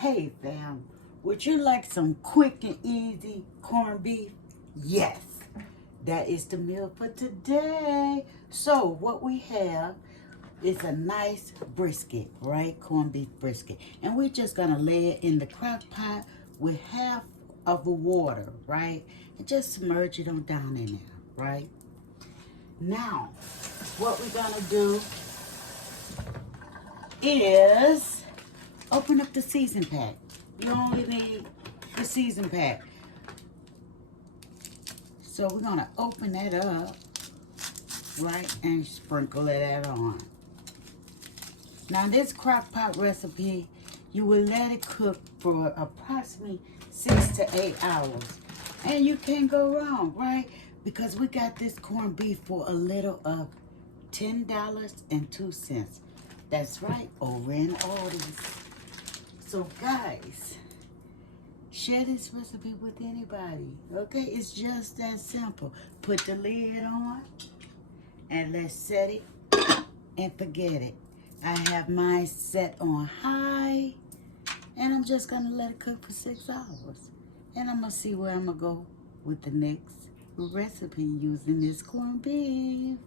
Hey fam, would you like some quick and easy corned beef? Yes, that is the meal for today. So what we have is a nice brisket, right? Corned beef brisket. And we're just gonna lay it in the crock pot with half of the water, right? And just submerge it on down in there, right? Now, what we're gonna do is open up the season pack. You only need the season pack. So we're gonna open that up, right, and sprinkle that on. Now this crock pot recipe, you will let it cook for approximately 6 to 8 hours. And you can't go wrong, right? Because we got this corned beef for a little of $10.02. That's right, over in Aldi's. So guys, share this recipe with anybody, okay? It's just that simple. Put the lid on and let's set it and forget it. I have mine set on high and I'm just gonna let it cook for 6 hours. And I'm gonna see where I'm gonna go with the next recipe using this corned beef.